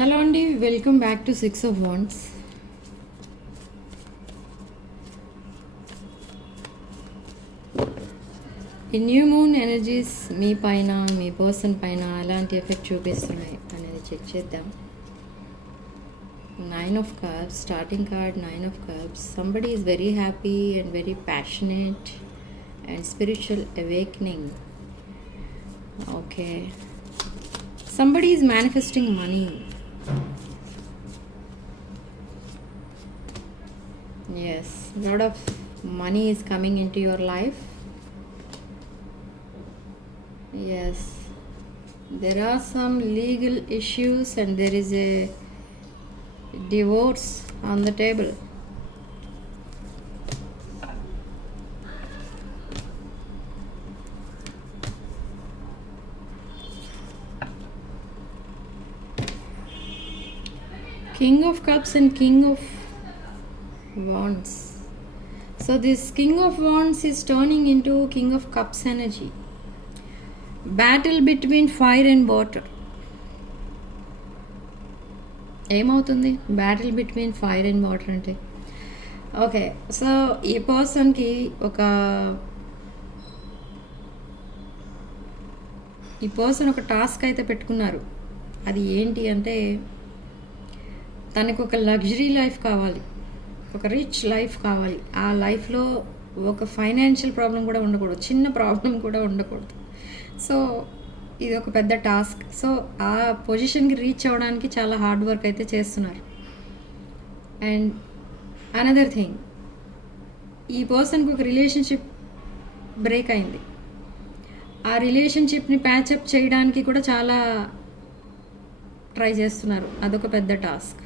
Hello అండి, welcome back to 6 of Wands. ఈ new moon energies మీ పైన, మీ పర్సన్ పైన ఎలాంటి ఎఫెక్ట్ చూపిస్తున్నాయి అనేది చెక్ చేద్దాం. 9 of Cups, starting card 9 of Cups. Somebody is very happy and very passionate and spiritual awakening. Okay. Somebody is manifesting money. Yes, a lot of money is coming into your life. Yes, there are some legal issues and there is a divorce on the table. King of Cups and King of Wands. So this King of Wands is turning into King of Cups energy. Battle between fire and water. ఏమవుతుంది battle between fire and water అంటే? Okay, so ఈ పర్సన్కి ఒక task అయితే పెట్టుకున్నారు. అది ఏంటి అంటే, తనకు ఒక లగ్జరీ లైఫ్ కావాలి, ఒక రిచ్ లైఫ్ కావాలి. ఆ లైఫ్లో ఒక ఫైనాన్షియల్ ప్రాబ్లం కూడా ఉండకూడదు, చిన్న ప్రాబ్లం కూడా ఉండకూడదు. సో ఇది ఒక పెద్ద టాస్క్. సో ఆ పొజిషన్కి రీచ్ అవ్వడానికి చాలా హార్డ్ వర్క్ అయితే చేస్తున్నారు. అండ్ అనదర్ థింగ్, ఈ పర్సన్కి ఒక రిలేషన్షిప్ బ్రేక్ అయింది. ఆ రిలేషన్షిప్ని ప్యాచప్ చేయడానికి కూడా చాలా ట్రై చేస్తున్నారు. అదొక పెద్ద task.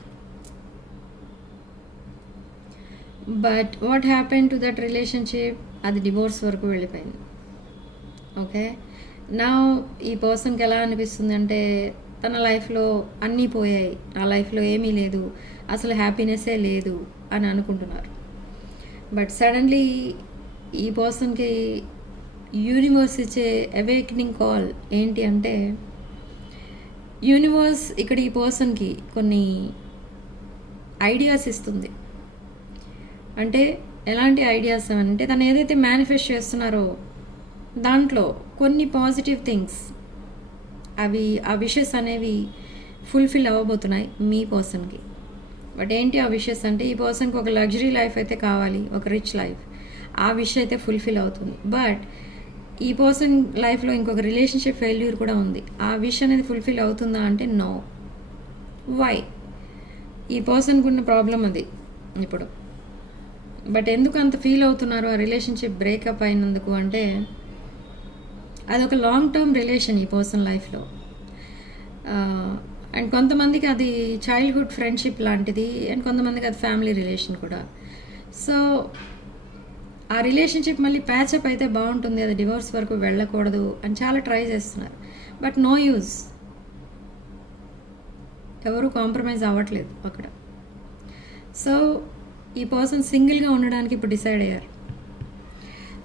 But what happen to that relationship? అది డివోర్స్ వరకు వెళ్ళిపోయింది. ఓకే, నా ఈ పర్సన్కి ఎలా అనిపిస్తుంది అంటే, తన లైఫ్లో అన్నీ పోయాయి, నా లైఫ్లో ఏమీ లేదు, అసలు హ్యాపీనెస్సే లేదు అని అనుకుంటున్నారు. బట్ సడన్లీ ఈ పర్సన్కి యూనివర్స్ ఇచ్చే అవేకనింగ్ కాల్ ఏంటి అంటే, యూనివర్స్ ఇక్కడ ఈ పర్సన్కి కొన్ని ఐడియాస్ ఇస్తుంది. అంటే ఎలాంటి ఐడియాస్ అంటే, తను ఏదైతే మేనిఫెస్ట్ చేస్తున్నారో దాంట్లో కొన్ని పాజిటివ్ థింగ్స్, ఆ విషెస్ అనేవి ఫుల్ఫిల్ అవ్వబోతున్నాయి మీ పర్సన్కి. బట్ ఏంటి ఆ విషెస్ అంటే, ఈ పర్సన్కి ఒక లగ్జరీ లైఫ్ అయితే కావాలి, ఒక రిచ్ లైఫ్. ఆ విష్ అయితే ఫుల్ఫిల్ అవుతుంది. బట్ ఈ పర్సన్ లైఫ్లో ఇంకొక రిలేషన్షిప్ ఫెయిల్యూర్ కూడా ఉంది. ఆ విష్ అనేది ఫుల్ఫిల్ అవుతుందా అంటే నో. వై? ఈ పర్సన్కి ఉన్న ప్రాబ్లం అది ఇప్పుడు. బట్ ఎందుకు అంత ఫీల్ అవుతున్నారు ఆ రిలేషన్షిప్ బ్రేకప్ అయినందుకు అంటే, అదొక లాంగ్ టర్మ్ రిలేషన్ ఈ పర్సన్ లైఫ్లో. అండ్ కొంతమందికి అది చైల్డ్హుడ్ ఫ్రెండ్షిప్ లాంటిది, అండ్ కొంతమందికి అది ఫ్యామిలీ రిలేషన్ కూడా. సో ఆ రిలేషన్షిప్ మళ్ళీ ప్యాచప్ అయితే బాగుంటుంది, అది డివోర్స్ వరకు వెళ్ళకూడదు అని చాలా ట్రై చేస్తున్నారు. బట్ నో యూజ్, ఎవరు కాంప్రమైజ్ అవ్వట్లేదు అక్కడ. సో ఈ పర్సన్ సింగిల్గా ఉండడానికి ఇప్పుడు డిసైడ్ అయ్యారు.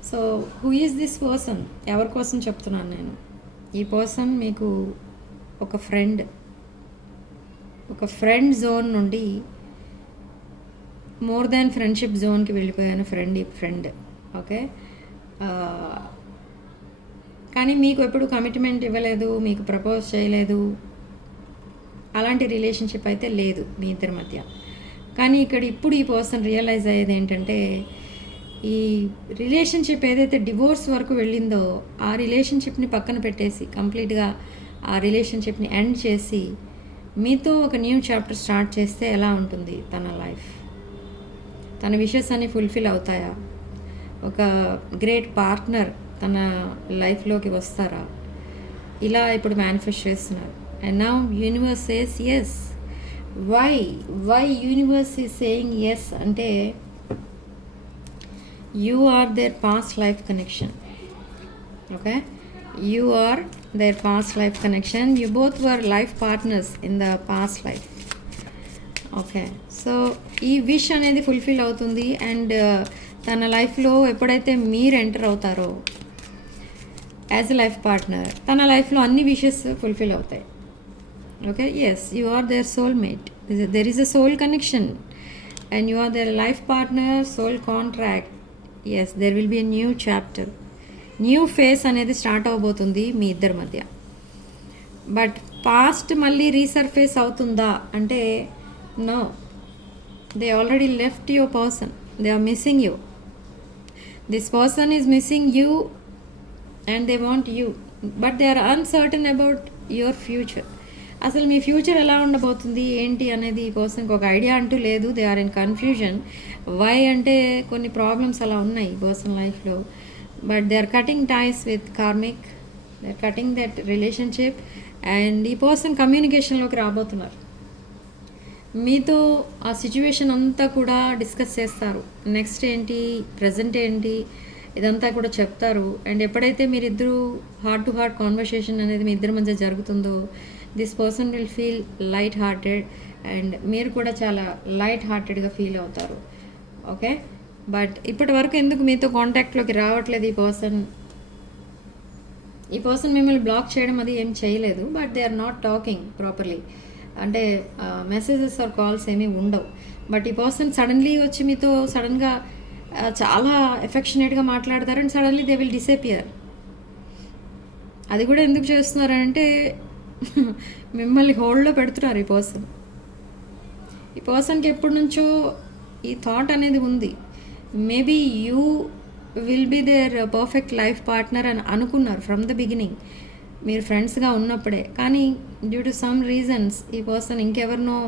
So who is this person? ఎవరి కోసం చెప్తున్నాను నేను? ఈ పర్సన్ మీకు ఒక ఫ్రెండ్ జోన్ నుండి మోర్ దాన్ ఫ్రెండ్షిప్ జోన్కి వెళ్ళిపోయాను. ఈ ఫ్రెండ్ ఓకే, కానీ మీకు ఎప్పుడు కమిట్మెంట్ ఇవ్వలేదు, మీకు ప్రపోజ్ చేయలేదు, అలాంటి రిలేషన్షిప్ అయితే లేదు మీ ఇద్దరి మధ్య. కానీ ఇప్పుడు ఈ పర్సన్ రియలైజ్ అయ్యేది ఏంటంటే, ఈ రిలేషన్షిప్ ఏదైతే డివోర్స్ వరకు వెళ్ళిందో ఆ రిలేషన్షిప్ని పక్కన పెట్టేసి, కంప్లీట్గా ఆ రిలేషన్షిప్ని ఎండ్ చేసి మీతో ఒక న్యూ చాప్టర్ స్టార్ట్ చేస్తే ఎలా ఉంటుంది తన లైఫ్? తన విషెస్ అన్ని ఫుల్ఫిల్ అవుతాయా? ఒక గ్రేట్ పార్ట్నర్ తన లైఫ్లోకి వస్తారా? ఇలా ఇప్పుడు మేనిఫెస్ట్ చేస్తున్నారు. And now universe says yes. Why universe is saying yes అంటే, you are their past life connection. Okay, you are their past life connection. You both were life partners in the past life. Okay, so ఈ wish అనేది fulfil అవుతుంది. And తన లైఫ్లో ఎప్పుడైతే మీరు enter అవుతారో as a life partner, తన లైఫ్లో అన్ని విషెస్ ఫుల్ఫిల్ అవుతాయి. Okay, yes, you are their soulmate. There is a soul connection, and you are their life partner, soul contract. Yes, there will be a new chapter, new face అనేది start అవబోతుంది మీ ఇద్దరి మధ్య. But past మళ్ళీ resurface అవుతుందా అంటే no, they already left your person, they are missing you. This person is missing you and they want you, but they are uncertain about your future. అసలు మీ future ఎలా ఉండబోతుంది ఏంటి అనేది ఈ పర్సన్కి ఒక ఐడియా అంటూ లేదు. They are in confusion. Why అంటే కొన్ని ప్రాబ్లమ్స్ అలా ఉన్నాయి ఈ పర్సన్ లైఫ్లో. But they are cutting ties with karmic, they are cutting that relationship. And ఈ పర్సన్ కమ్యూనికేషన్లోకి రాబోతున్నారు. మీతో ఆ సిచ్యువేషన్ అంతా కూడా డిస్కస్ చేస్తారు. నెక్స్ట్ ఏంటి, ప్రజెంట్ ఏంటి, ఇదంతా కూడా చెప్తారు. అండ్ ఎప్పుడైతే మీరిద్దరూ హార్ట్ టు హార్ట్ కాన్వర్సేషన్ అనేది మీ ఇద్దరి మధ్య జరుగుతుందో, this person will feel light hearted and మీరు కూడా చాలా లైట్ హార్టెడ్గా ఫీల్ అవుతారు. ఓకే, బట్ ఇప్పటి వరకు ఎందుకు మీతో కాంటాక్ట్లోకి రావట్లేదు ఈ పర్సన్? ఈ పర్సన్ మిమ్మల్ని బ్లాక్ చేయడం అది ఏం చేయలేదు, but they are not talking properly. అంటే మెసేజెస్ ఆర్ కాల్స్ ఏమీ ఉండవు. బట్ ఈ పర్సన్ సడన్లీ వచ్చి మీతో సడన్గా చాలా ఎఫెక్షనేట్గా మాట్లాడతారు and suddenly they will disappear. అది కూడా ఎందుకు చేస్తున్నారంటే మిమ్మల్ని హోల్డ్లో పెడుతున్నారు ఈ పర్సన్. ఈ పర్సన్కి ఎప్పటి నుంచో ఈ థాట్ అనేది ఉంది. Maybe you will be there perfect life partner అని అనుకున్నారు ఫ్రమ్ ద బిగినింగ్, మీరు ఫ్రెండ్స్గా ఉన్నప్పుడే. కానీ డ్యూ టు సమ్ రీజన్స్ ఈ పర్సన్ ఇంకెవరినో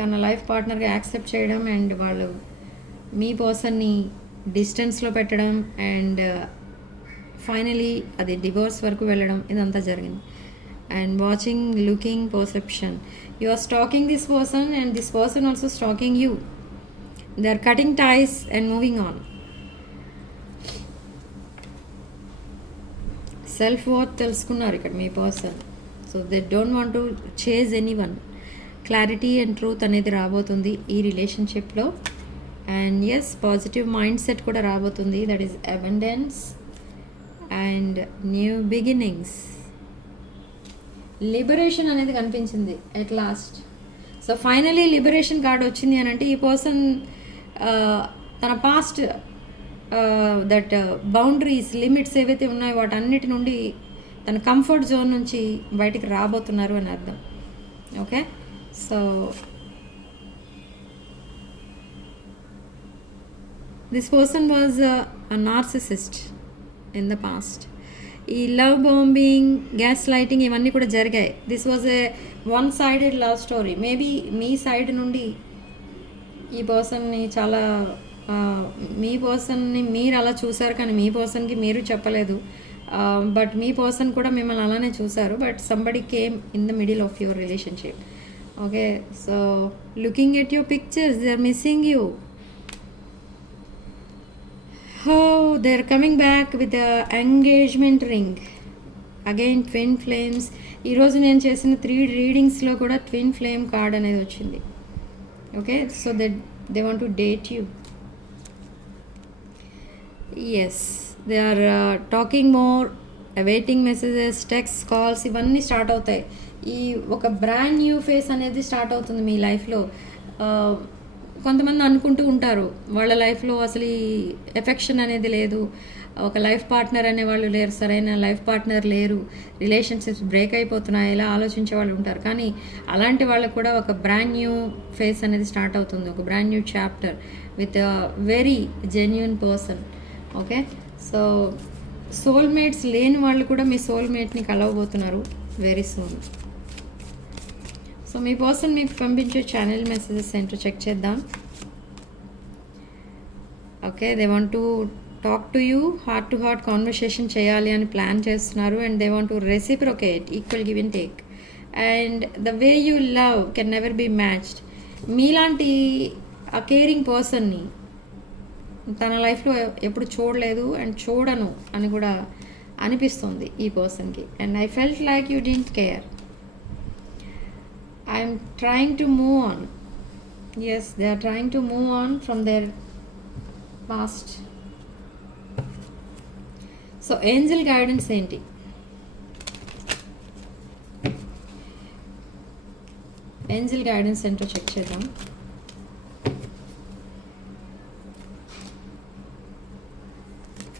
తన లైఫ్ పార్ట్నర్గా యాక్సెప్ట్ చేయడం అండ్ వాళ్ళు మీ పర్సన్ని డిస్టెన్స్లో పెట్టడం అండ్ ఫైనలీ అది డివోర్స్ వరకు వెళ్ళడం, ఇదంతా జరిగింది. And watching, looking, perception. You are stalking this person and this person also stalking you. They are cutting ties and moving on. Self worth తెలుసుకున్నారు ఇక్కడ మీ person. So they don't want to chase any one. Clarity and truth అనేది రాబోతుంది ఈ రిలేషన్షిప్లో. And yes, positive mind set కూడా రాబోతుంది. That is abundance and new beginnings. Liberation అనేది కనిపించింది at last. So finally liberation card వచ్చింది అని అంటే ఈ పర్సన్ తన పాస్ట్ దట్ బౌండరీస్, లిమిట్స్ ఏవైతే ఉన్నాయో వాటన్నిటి నుండి తన కంఫర్ట్ జోన్ నుంచి బయటికి రాబోతున్నారు అని అర్థం. Okay, so this person was a narcissist in the past. ఈ లవ్ బాంబింగ్, గ్యాస్ లైటింగ్ ఇవన్నీ కూడా జరిగాయి. This was a one sided love story. Maybe me side నుండి ఈ పర్సన్ని చాలా మీ పర్సన్ని మీరు అలా చూసారు, కానీ మీ పర్సన్కి మీరు చెప్పలేదు. బట్ మీ పర్సన్ కూడా మిమ్మల్ని అలానే చూసారు. But somebody came in the middle of your relationship. Okay, so looking at your pictures, they are missing you. Oh, they're coming back with a engagement ring. Again, twin flames. ఈరోజు నేను చేసిన 3 రీడింగ్స్లో కూడా twin flame card అనేది వచ్చింది. Okay, so they want to date you. Yes, they are talking more, awaiting messages, text, calls ఇవన్నీ start అవుతాయి. ఈ ఒక బ్రాండ్ న్యూ ఫేస్ అనేది స్టార్ట్ అవుతుంది మీ లైఫ్లో. కొంతమంది అనుకుంటూ ఉంటారు వాళ్ళ లైఫ్లో అసలు ఈ ఎఫెక్షన్ అనేది లేదు, ఒక లైఫ్ పార్ట్నర్ అనేవాళ్ళు లేరు, సరైన లైఫ్ పార్ట్నర్ లేరు, రిలేషన్షిప్స్ బ్రేక్ అయిపోతున్నాయి, ఇలా ఆలోచించే వాళ్ళు ఉంటారు. కానీ అలాంటి వాళ్ళకు కూడా ఒక బ్రాండ్ న్యూ ఫేస్ అనేది స్టార్ట్ అవుతుంది, ఒక brand new chapter with very genuine person. Okay, so soulmates లేని వాళ్ళు కూడా మీ సోల్మేట్ని కలవబోతున్నారు వెరీ సూన్. సో మీ పర్సన్ మీకు పంపించే ఛానల్ మెసేజెస్ ఏంటో చెక్ చేద్దాం. Okay, they want to talk to you, heart to heart conversation చేయాలి అని ప్లాన్ చేస్తున్నారు. And they want to reciprocate, equal give and take. And the way you love can never be matched. మీలాంటి ఆ caring పర్సన్ని తన లైఫ్లో ఎప్పుడు చూడలేదు అండ్ చూడను అని కూడా అనిపిస్తుంది ఈ పర్సన్కి. And I felt like you didn't care. I'm trying to move on. Yes, they are trying to move on from their past. So angel guidance enti? Angel guidance ఏంటో చెక్ చేద్దాం.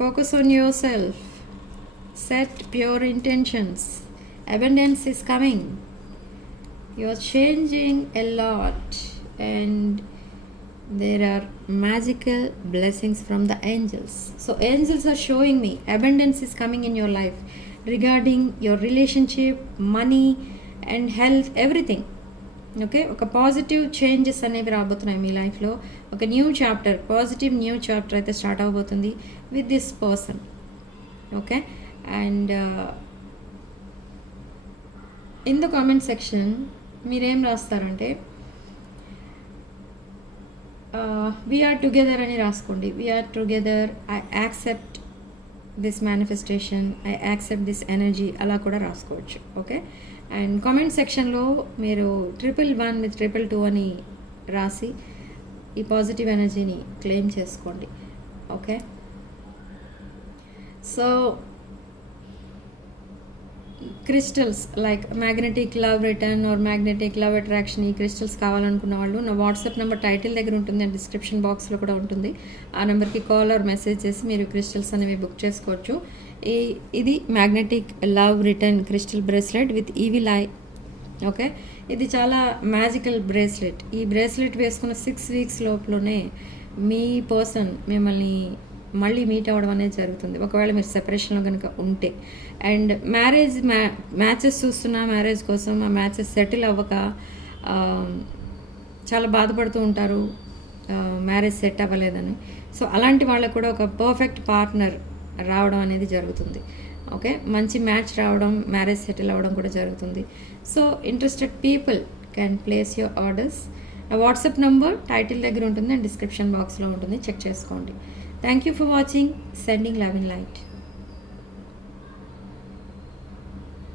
Focus on your self, set pure intentions, abundance is coming, you're changing a lot, and there are magical blessings from the angels. So angels are showing me abundance is coming in your life regarding your relationship, money and health, everything. Okay, ఒక positive changes అనేవి రాబోతున్నాయి మీ లైఫ్లో. ఒక new chapter, positive new chapter అయితే start అవబోతుంది with this person. Okay, and in the comment section మీరేం రాస్తారంటే వీఆర్ టుగెదర్ అని రాసుకోండి. We're together, I accept this manifestation, I accept this energy, అలా కూడా రాసుకోవచ్చు. ఓకే, అండ్ కామెంట్ సెక్షన్లో మీరు 111 with 222 అని రాసి ఈ పాజిటివ్ ఎనర్జీని క్లెయిమ్ చేసుకోండి. Okay, so crystals like magnetic love return or magnetic love attraction, ఈ క్రిస్టల్స్ కావాలనుకున్న వాళ్ళు నా వాట్సాప్ నెంబర్ టైటిల్ దగ్గర ఉంటుంది అండ్ డిస్క్రిప్షన్ బాక్స్లో కూడా ఉంటుంది. ఆ నెంబర్కి కాల్ ఆర్ మెసేజ్ చేసి మీరు క్రిస్టల్స్ అనేవి బుక్ చేసుకోవచ్చు. ఇది magnetic love return crystal bracelet with evil eye. Okay, ఇది చాలా మ్యాజికల్ బ్రేస్లెట్. ఈ బ్రేస్లెట్ వేసుకున్న 6 weeks లోపలనే మీ పర్సన్ మిమ్మల్ని మళ్ళీ మీట్ అవ్వడం అనేది జరుగుతుంది, ఒకవేళ మీరు సెపరేషన్లో కనుక ఉంటే. అండ్ మ్యారేజ్ మ్యాచెస్ చూస్తున్న మ్యారేజ్ కోసం ఆ మ్యాచెస్ సెటిల్ అవ్వక చాలా బాధపడుతూ ఉంటారు, మ్యారేజ్ సెట్ అవ్వలేదని. సో అలాంటి వాళ్ళకు కూడా ఒక పర్ఫెక్ట్ పార్ట్నర్ రావడం అనేది జరుగుతుంది. ఓకే, మంచి మ్యాచ్ రావడం, మ్యారేజ్ సెటిల్ అవ్వడం కూడా జరుగుతుంది. So interested people can place your orders. నా వాట్సాప్ నంబర్ టైటిల్ దగ్గర ఉంటుంది అండ్ డిస్క్రిప్షన్ బాక్స్లో ఉంటుంది, చెక్ చేసుకోండి. Thank you for watching. Sending love and light.